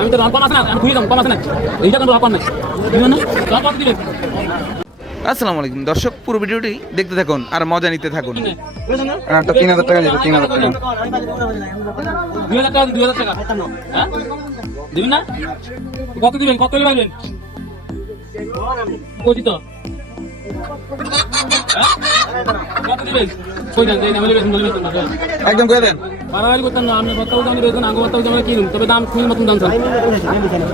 আমি তো কম আছে না, আমি খুঁজে যাবো, কম আছে না, এইটা কোনো ব্যাপার নাই, দিবেন না, কত দিবেন? আসসালামু আলাইকুম দর্শক, পুরো ভিডিওটি দেখতে থাকুন আর মজা নিতে থাকুন। 3000 টাকা যেটা 3000 টাকা 2000 টাকা, 2000 টাকা, হ্যাঁ দিবেন না? কত দিবেন, কত দিবেন? পঁচিশ, কত দিবেন? কই দেন, এই নামে বেতন বলবেন না, একদম করে দেন। বাড়াবাড়ি করতেন না, আপনি কথা বলতে আমি বেতন আগে কথা বলতে আমরা কি নিন, তবে দাম শুনে মতন দাম চান,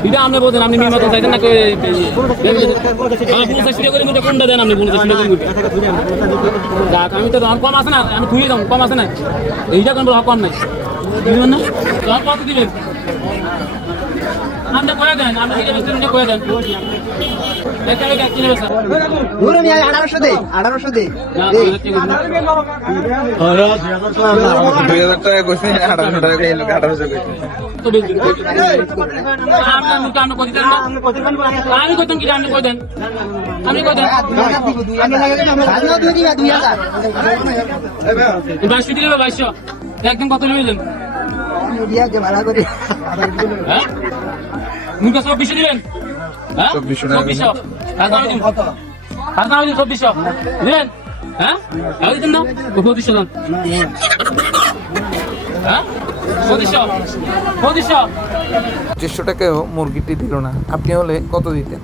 এটা আপনি বলতেন, আপনি নিয়ে মতন চাইতেন না, 50 টাকা করে মধ্যে কোনটা দেন আপনি, 50 টাকা করে মধ্যে যাক, আমি তো কম আছে না, আমি খুঁজে যাবো, কম আছে না, এইটা কোনো কম নাই, দিবেন না? কত দিবেন? আপনি করে দেন, আপনি থেকে বেতন নিয়ে করে দেন, একটা লোক এক কিনে বেচা, 1800 দে 1800 দে 2000 টাকা কইছে, 1800 টাকা এই লোক 1800 কইছে। তো বেশি আপনি কত দেন না? আমি কইতাম কি, আপনি কই দেন, আপনি কই দেন, 2200 দিলে 2200, একদম কত নিবেন? হ্যাঁ মুখে 2400 দিবেন, হ্যাঁ 2400 টাকা। 2400, হাজার দিন, 2400 দিবেন, হ্যাঁ আর দিন না 2500 দেন, হ্যাঁ 2500 2500 টাকায়ও মুরগিটি দিল না, আপনি হলে কত দিতেন?